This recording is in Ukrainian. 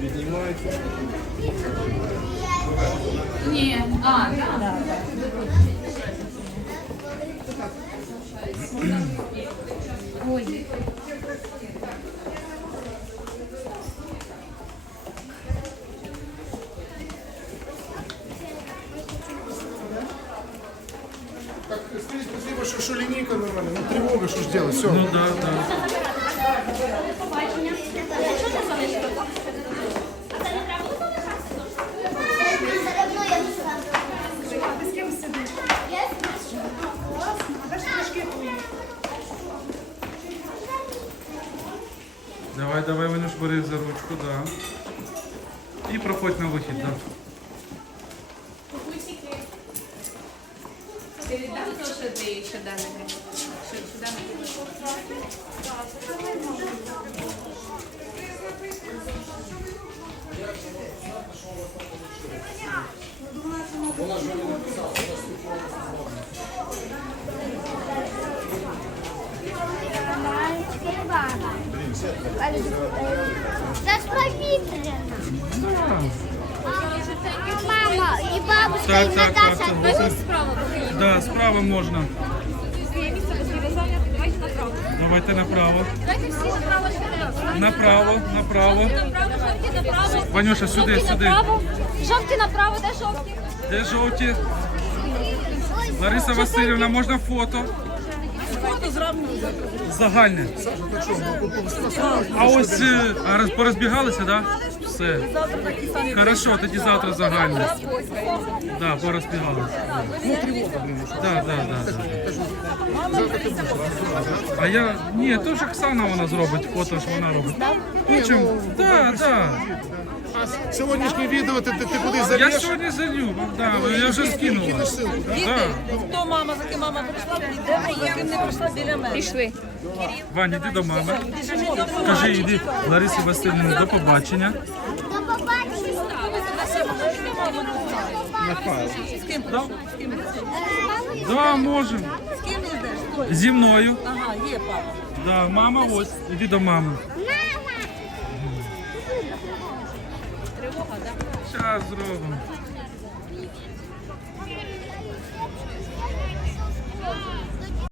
Піднімається. Ні, а, так. Ой. Спасибо, що, що лінійка. Ну, тривога, що ж делать, все. Ну да, да. Давай, давай, Ванюш, бери за ручку, да. І проходь на вихід, да. Ти віддав то, що ти щоденники? Що щоденники? Це ж повітряна. Так, так, так, Наташа. так. Справа поки Да, справа можна. давайте направо. Давайте направо. Давайте всі направо сюди. Направо, направо. Направо, жовті направо. Ванюша, сюди, Жовті сюди. направо. Жовті направо, де жовті? Де жовті? Лариса Васильівна, можна фото? Загальне. А ось е, а роз- порозбігалися, так? Да? Все. Хорошо, тоді завтра загальне. Да, порозбігалися. Да, да, да, да. А я. Ні, то ж Оксана вона зробить фото, що вона робить. Хочем? Так, так. А сьогоднішнє відео ти, ти, ти кудись Я сьогодні залю, да, я вже скинула. Да. Хто мама, за ким мама прийшла, йде, за ким не прийшла біля мене. Пішли. Ваня, йди до мами. Скажи, йди Ларисі Васильівні, до побачення. Побачимо, побачив. Да, можемо. З ким йдеш? Зі мною. Ага, є папа. Да, мама, ось, іди до мами. Тривога, так? Зараз зробимо.